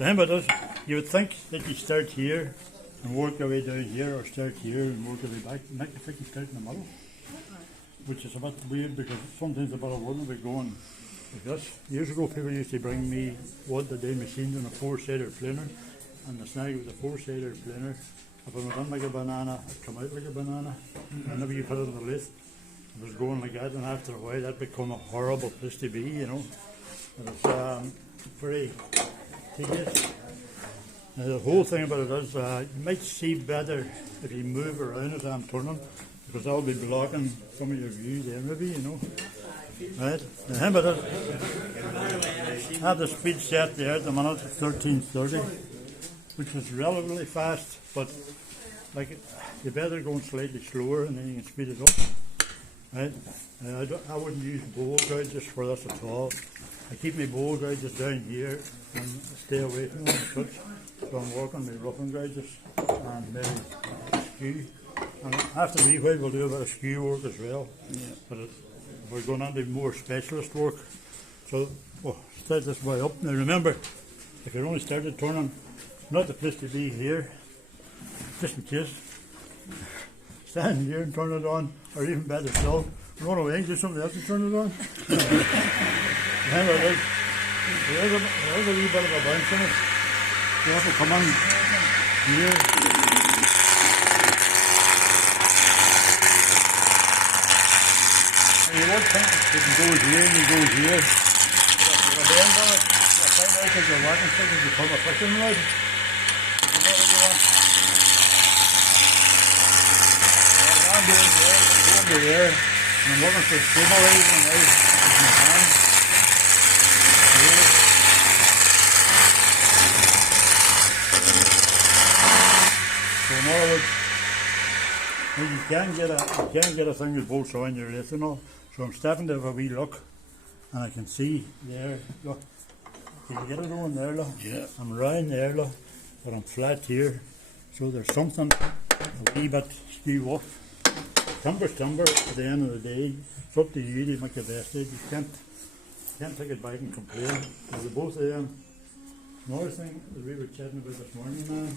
Remember this, you would think that you start here and work your way down here, or start here and work your way back. And I think you start in the middle, which is a bit weird because sometimes a bit of wood will be going like this. Years ago, people used to bring me wood to do machines on a four-sider planer, and the snag was a four-sider planer. If it went in like a banana, it'd come out like a banana. Whenever you put it on the lathe, it was going like that, and after a while, that become a horrible place to be, you know. But it's very tedious. Now, the whole thing about it is, you might see better if you move around as I'm turning, because I'll be blocking some of your view there, maybe, you know. Right? Now, about it, I have the speed set there at the minute, 1330, which is relatively fast, but like you better go slightly slower and then you can speed it up. Right? I wouldn't use bowl gouges for this at all. I keep my bowl gouges down here and stay away from them as such. So I'm working with roughing gouges and maybe skew. And after a wee while we'll do a bit of skew work as well. Yeah. But we're going on to more specialist work. So we'll start this way up. Now remember, if you're only started turning, not the place to be here, just in case. Stand here and turn it on, or even better still, run away and do something else and turn it on. Remember, there's a wee bit of a bounce in it. You have to come on here. You won't think it can go here and you go here. But if you're a bend on it, you'll find out that you're walking things and become a fishing rod. You know what you want? I'm doing there, I'm going to there, and I'm looking for stabilizing now with my hand. Here. So in other words, you can't get a thing that bolts on your lathe and all. So I'm stepping to have a wee look, and I can see there, look, you can get it on there, look. Yeah. I'm round there, look, but I'm flat here. So there's something a wee bit skew off. Timber's timber at the end of the day. It's up to you to make the best of it. You can't take it back and complain. Because both of them. Another thing that we were chatting about this morning, man,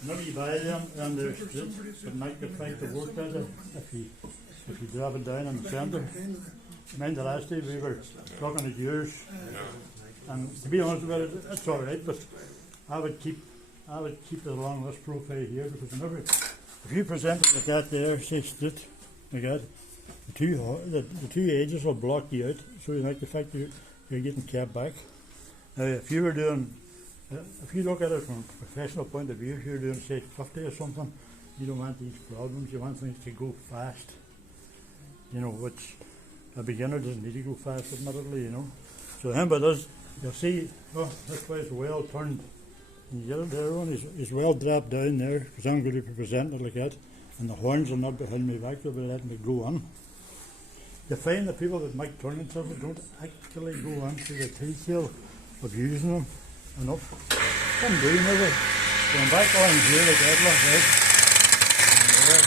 whenever you buy them and they're straight, it might affect the work better if you drop it down in the centre. Mind the last day we were looking at yours, and to be honest about it, it's alright, but I would keep it along this profile here, because whenever if you present it like that there, say straight, like that, the two edges will block you out, so you like the fact you're getting kept back. Now, if you look at it from a professional point of view, if you're doing say 50 or something, you don't want these problems. You want things to go fast. You know, which a beginner doesn't need to go fast, admittedly. You know. So remember this. You'll see. Oh, this way is well turned. And you get it there on. He's well dropped down there, because I'm going to be presenting it like that, and the horns are not behind me back. They'll be letting it go on. You find the people that make turning stuff don't actually go on to the detail of using them enough. Some do maybe. Going back on here like that, look, right? And there.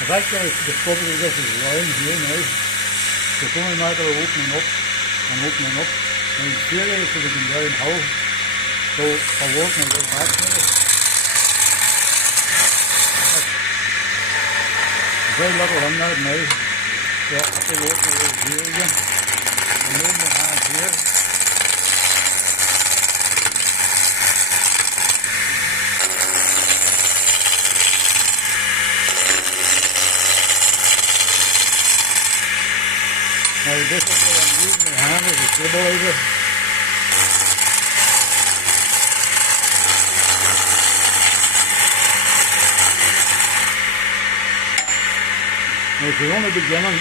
I've actually discovered that this is round here now. So it's only a matter of opening up and opening up. And in theory, so we can downhill. So I'll work my way back maybe. There's very little in that now. So I have to work my way here again. And move my hand here. Now basically I'm using my hand as a stabilizer. Now if you're only beginning,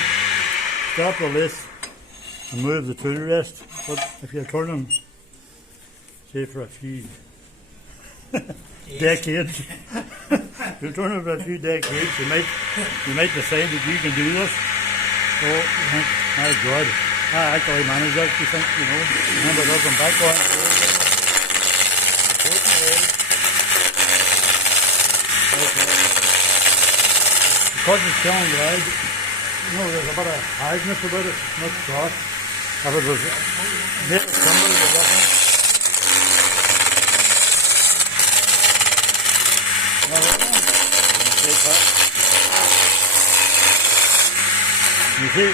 stop the lathe and move the tool rest. But if you're turning, say for a few decades, if you're turning for a few decades, you might decide that you can do this. So you think, my God, I actually manage that, you think, you know. Remember that I'm back on. Because it's killing the ride, there's a bit of hardness about it, not soft. If it was made of timber, it was different. You see,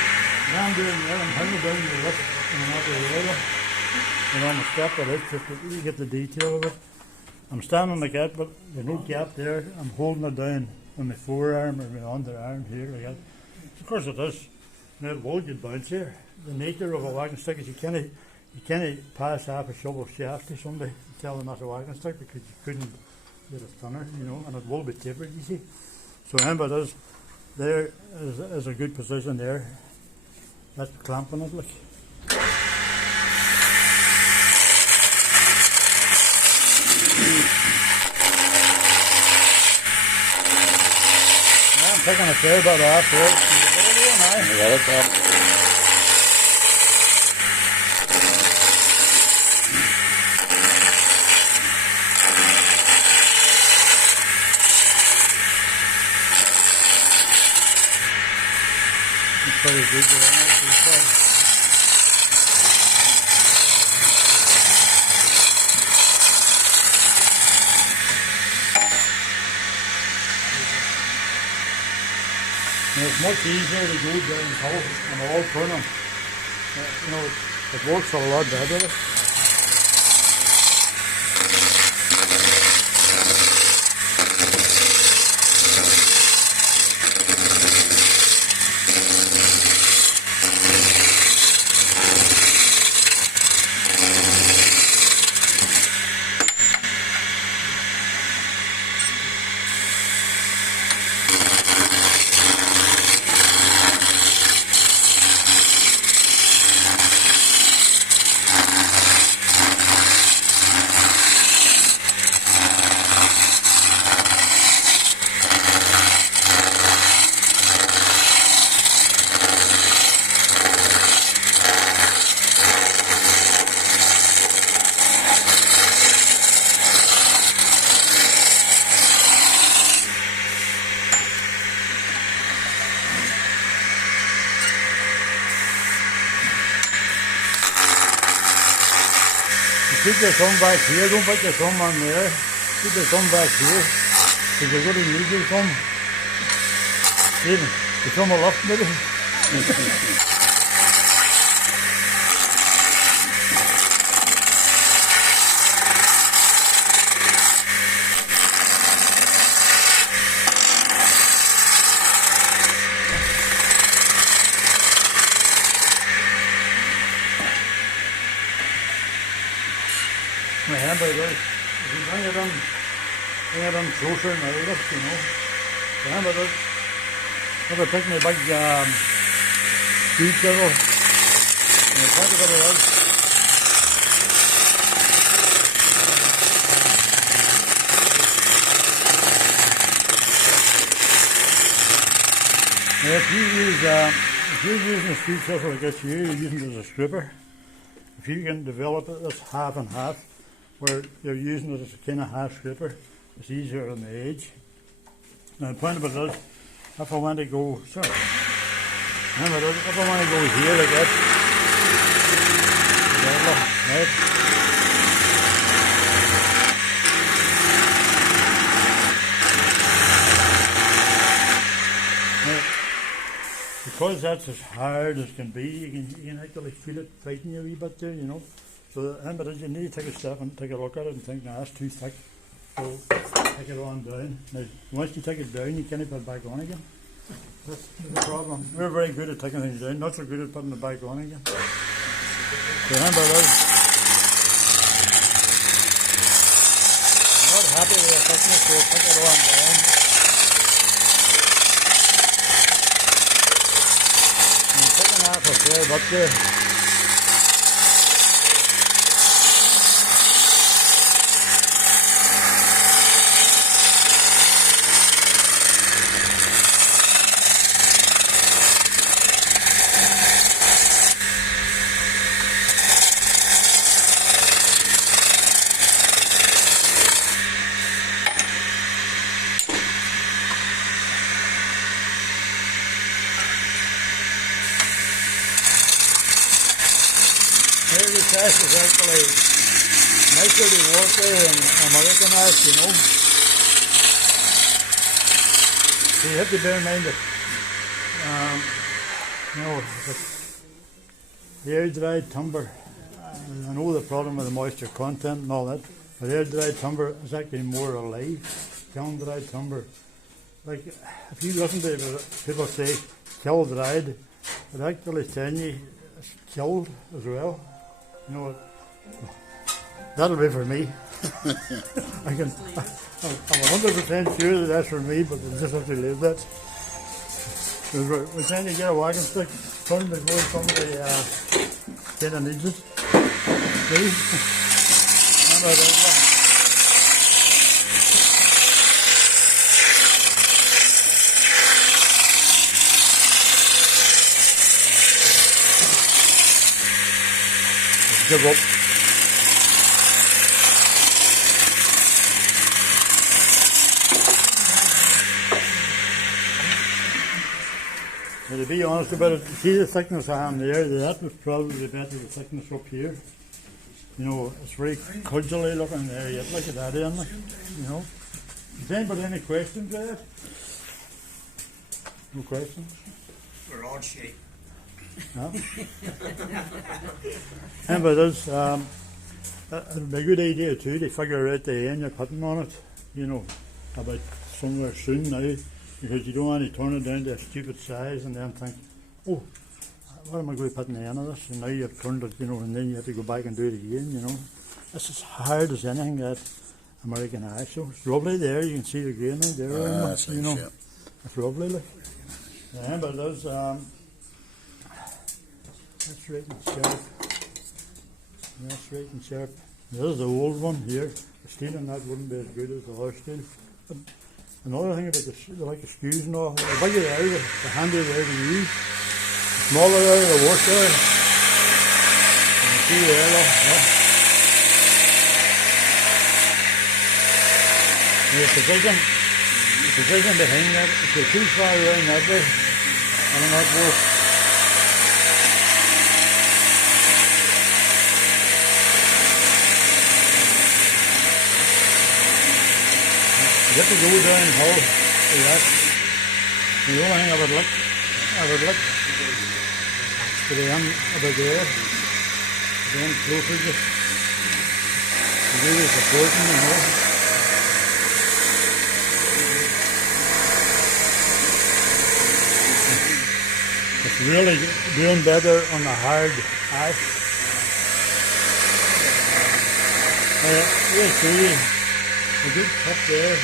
down doing there, I'm hanging down the lip and not the area. And on the step of it, just to you get the detail of it. I'm standing like that, but there's no gap there. I'm holding it down on my forearm or my underarm here like that. Of course it is. Now it will get bounce here. The nature of a walking stick is you can't pass half a shovel shaft to somebody and tell them that's a walking stick because you couldn't get it thinner, and it will be tapered, you see. So remember, there is a good position there. That's clamping it, like. I'm taking a fair bit off there. You got it, Bob? It's pretty good there. It's much easier to go downhill and all turning. It works a lot better. Keep your thumb back here, don't put your thumb on there. Keep your thumb back here, because you're going to use your thumb. See, the thumb will up maybe. My hand by this. If you bring it in closer now, look, The hand by this. If I take my big skew chisel and I take a bit of this. Now if you're using a skew chisel like this, you're using it as a scraper. If you can develop it as half and half, where you're using it as a kind of half scraper, it's easier on the edge. Now the point about this, if I want to go, remember this, if I want to go here like that, right? Now, because that's as hard as can be, you can actually feel it fighting you a wee bit there, So remember, you need to take a step and take a look at it and think, no, that's too thick. So take it on down. Now, once you take it down, you can't put it back on again. That's the problem. We're very good at taking things down, not so good at putting it back on again. So remember this. I'm not happy with the thickness, so take it on down. And taking off a fair bit there. Every test is actually measured in water and Americanized, you know. So you have to bear in mind that, the air dried timber, I know the problem with the moisture content and all that, but air dried timber is actually more alive. Kiln dried timber, like if you listen to people say kill dried, it actually telling you it's killed as well. You know, that'll be for me. I'm 100% sure that that's for me, but we'll just have to leave that. We're trying to get a wagon stick turned before somebody kind of needs it. See? Give up. Now, to be honest about it, see the thickness I am there, that was probably better the thickness up here. You know, it's very cudgely looking there yet, look at that end, you know. Has anybody any questions there? No questions? We're all shape. No? Anybody does, it'd be a good idea too to figure out the end you're putting on it, you know, about somewhere soon now, because you don't want to turn it down to a stupid size and then think, oh, what am I going to put in the end of this? And now you've turned it, you know, and then you have to go back and do it again, you know. It's as hard as anything that American eye. So it's lovely there, you can see the grain out there, you know. Shit. It's lovely, like. Yeah, but there's, that's right and sharp. That's right and sharp. There's the old one here. The steel on that wouldn't be as good as the horse steel. But another thing about like the skews and all, the bigger they are, the handier they are to use. The smaller they are, the worse they are. You can see there, yeah. The position behind that, if you're too far around that way, it'll not work. You have to go downhill to that. The only thing I would look to the end about there, then closer to do the supporting, you know. It's really doing better on the hard ice. You'll see a good tip there.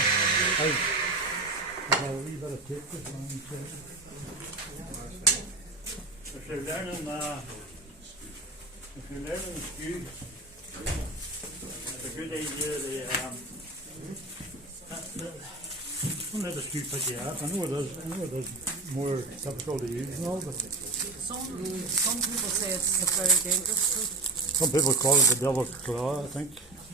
I'll wee bit of tape this one. If you're learning the skew, it's a good idea don't let the skew put you out. I know it is more difficult to use and all, but some people say it's a very dangerous fruit. some people call it the devil's claw, I think.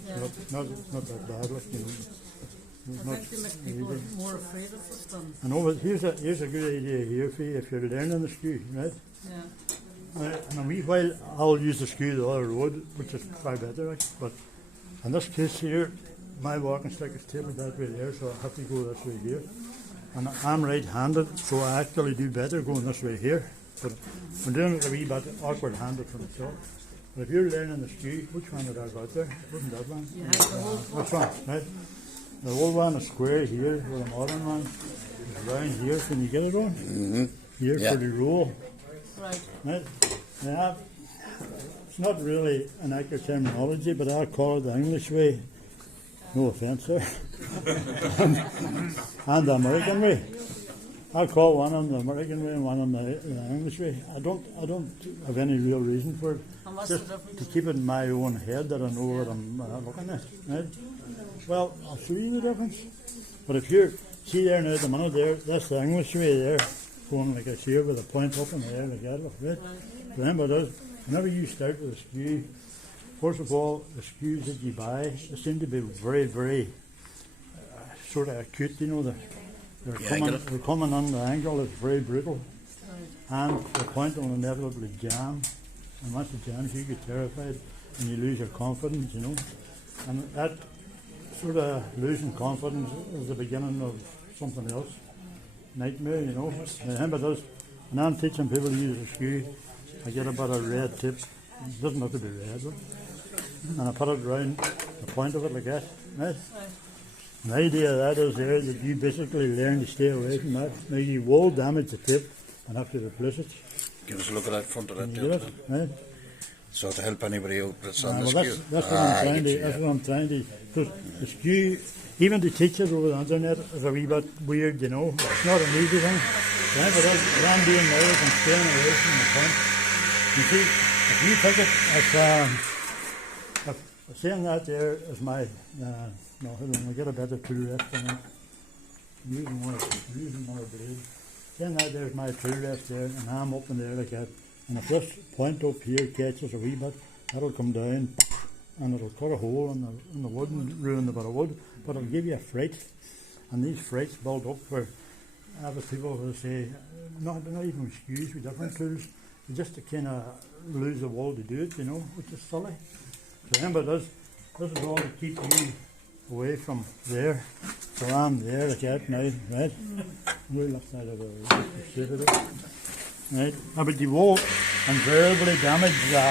Yeah. Not that bad, like, you know. I think they make people more afraid of it than. I know, but here's a good idea here for you if you're learning the skew, right? Yeah. In a wee while, I'll use the skew the other road, which is far better, like, but in this case here, my walking stick is tapered that way there, so I have to go this way here. And I'm right-handed, so I actually do better going this way here. But I'm doing it a wee bit awkward-handed for myself. But if you're learning the skew, which one did I got there? Wasn't that one? You have the old one. Which one, right? The old one is square here, where the modern one is round here. Can you get it on? Mm-hmm. Here Yeah. for the roll. Right. Right? Now, it's not really an accurate terminology, but I'll call it the English way. No offence, sir. And the American way. I'll call one on the American way and one on the English way. I don't have any real reason for it. And what's Just the difference? to keep it in my own head that I know what I'm looking at. Right? Well, I'll show you the difference. But if you're, see there now, the minute there, that's the English way there, going like a shear with a point up in the air like that, right? Remember, whenever you start with a skew, first of all, the skews that you buy, they seem to be very, very sort of acute, you know, they're coming on the angle, it's very brutal, and the point will inevitably jam. And once the chance, you get terrified and you lose your confidence, you know. And that sort of losing confidence is the beginning of something else. Nightmare, you know. Remember this, when I'm teaching people to use a skew, I get a bit of red tip. It doesn't have to be red, but, and I put it around the point of it like that. Right? The idea of that is there that you basically learn to stay away from that. Now you will damage the tip and have to replace it. Give us a look at that front of that You get tail. it? Right? So to help anybody out that's on Well, the skew. that's what I'm trying to. That's what I'm trying to. Because the skew, even to teach it over the internet, is a wee bit weird, you know. It's not an easy thing. Right? But what I'm doing now is I'm staying away from the point. You see, if you take it, if saying that there is my. No, hold on. We get a better tool rest on it. I'm using one blade. Saying that there's my tool rest there, and I'm up in there like that. And if this point up here catches a wee bit, that'll come down and it'll cut a hole in the wood and ruin a bit of wood, but it'll give you a fright. And these frights build up for other people who say, not even with skews, with different tools, you just to kind of lose the will to do it, you know, which is silly. So remember, this is all to keep you away from there. So I'm there like that now, right? We'll lift that over the shape of it. Right, but you will invariably damage the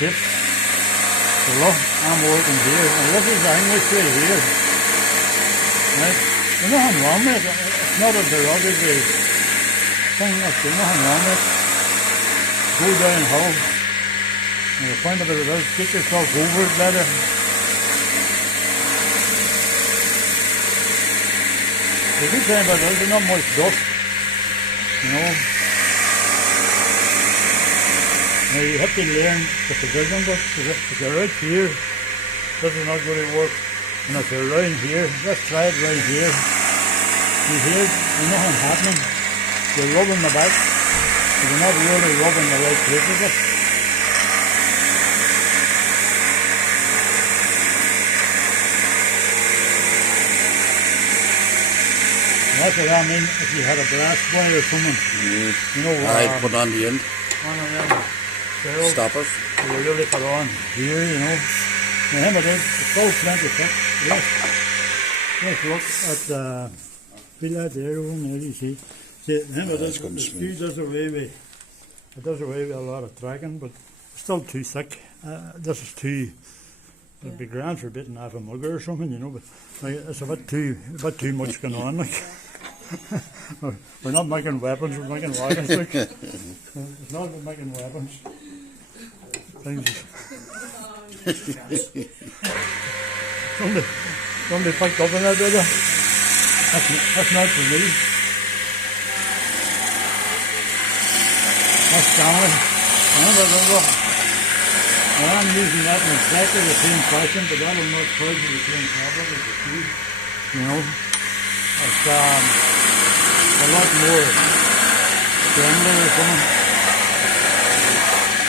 tip. So look, I'm working here, and look at the English way here. Right, there's nothing wrong with it. It's not a derogatory thing. There's nothing wrong with it. Go downhill. And the point of it is, get yourself over it better. The good thing about it is there's not much dust, you know. Now you have to learn the position, but if you're out here, this is not going to work. And if you're around here, let's try it right here. You hear, there's nothing happening. You're rubbing the back, but you're not really rubbing the right place with it. That's what I mean, if you had a brass wire or something, you know what? I'd put on the end. One of them barrels, Stoppers. you really put on here, you know. Now, remember, it's still plenty thick. Yes. Let's look at the, feel that there, you see. See, remember, the skew does away with a lot of tracking, but it's still too thick. This is too, it'd be grand for bitten half a mugger or something, you know, but like, it's a bit too much going on, like. We're not making weapons, we're making wagon sticks. It's not about making weapons. Somebody picked up on that, did they? That's not for me. That's Stanley. I'm using that in exactly the same fashion, but that will not cause you the same problem as the skew. You know? It's a lot more friendly or something.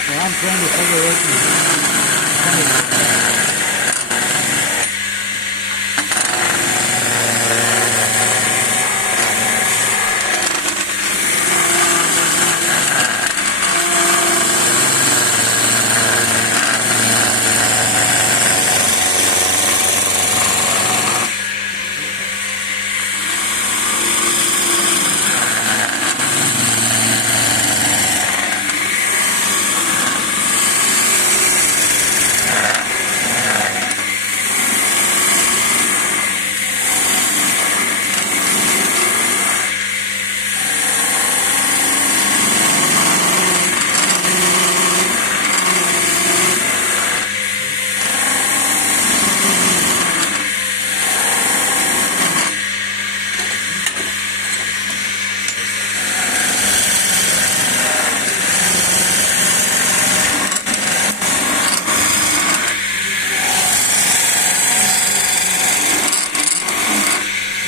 So I'm trying to figure out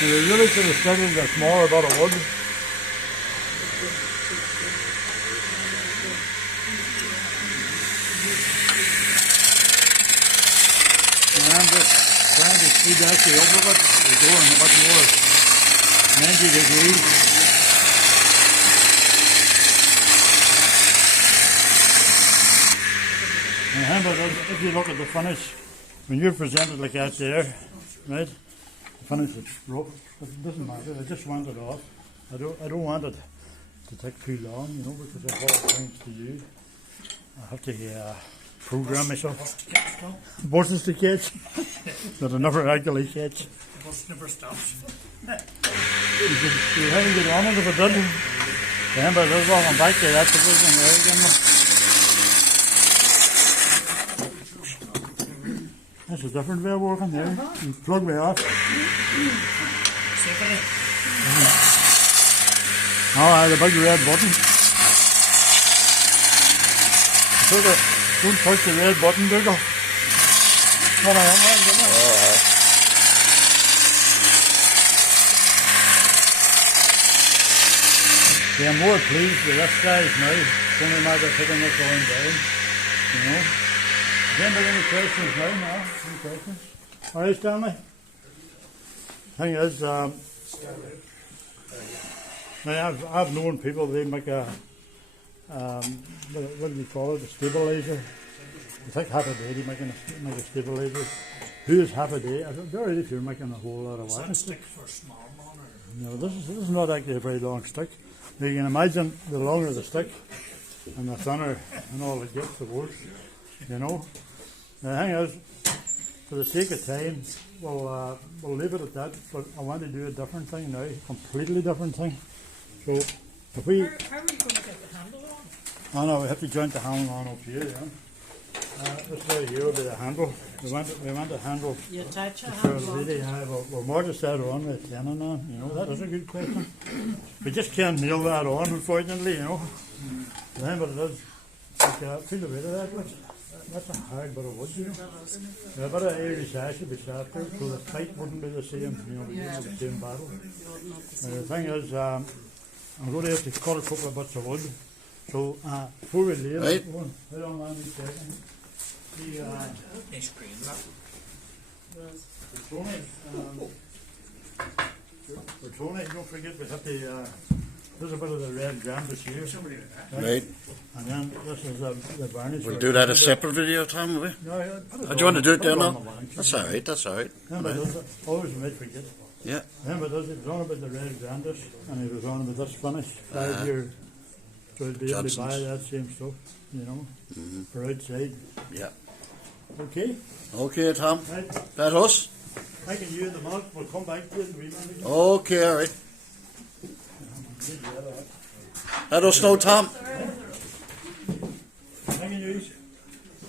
we really should have studied this more about a wood. And I'm just trying to speed actually up a bit. We're going a bit more 90 degrees. Remember, if you look at the finish, when you present it like that there, right, the finish is rough. It doesn't matter. I just want it off. I don't want it to take too long, you know, because I have things to use. I have to program myself. Buses to catch that I never actually catch. The bus never stops. You haven't get on it if it doesn't. Remember, there's walking back there. That's the position there again. That's a different way of working there. You plug me off. Oh, the big red button. Don't touch the red button, Dougal. What I am, yeah, I'm more pleased with this size now. It's only a matter of taking this on down, you know. Anybody any questions now? No? Any questions? All right, Stanley? Thing is, now I've known people, they make a, what do you call it, a stabilizer. I think half a day they make a stabilizer. Who is half a day? I'm very if you're making a whole lot of Is work. that stick for small man or? No, this is not actually a very long stick. Now you can imagine the longer the stick and the thinner and all it gets, the worse, you know. The thing is, for the sake of time, we'll leave it at that, but I want to do a different thing now, completely different thing. So, if we... How are you going to get the handle on? Oh no, we have to joint the handle on up here, yeah. This right here will be the handle. We want the handle. You attach a So handle on. really, we'll mortise that on with tenon on, you know, that is a good question. We just can't nail that on, unfortunately, you know. Then, but it is, feel the weight of that, that's a hard bit of wood, you know. A bit of Irish ash would be softer, so the height wouldn't be the same, you know, we wouldn't have the same battle. The thing is, I'm going to have to cut a couple of bits of wood. So, before we leave, Right. how long am I taking? Nice green, that. For Tony, don't forget we have to, there's a bit of the red gambus here. Right. And then this is the varnish. We'll do that a separate video, Tom, will we? No, yeah, put it Oh, do you want to do it put there on now? the lunch. That's alright, that's alright. Remember, Right. there's always might forget. Yeah. Remember, it was on about the red grandis, and he was on about this finish 5 year. So he'd be able to buy Johnson's. that same stuff, you know, for outside. Yeah. Okay, Okay, Tom. right. That us? I can use the milk. We'll come back to it and remind again. Okay, alright. That us now, Tom. I can use.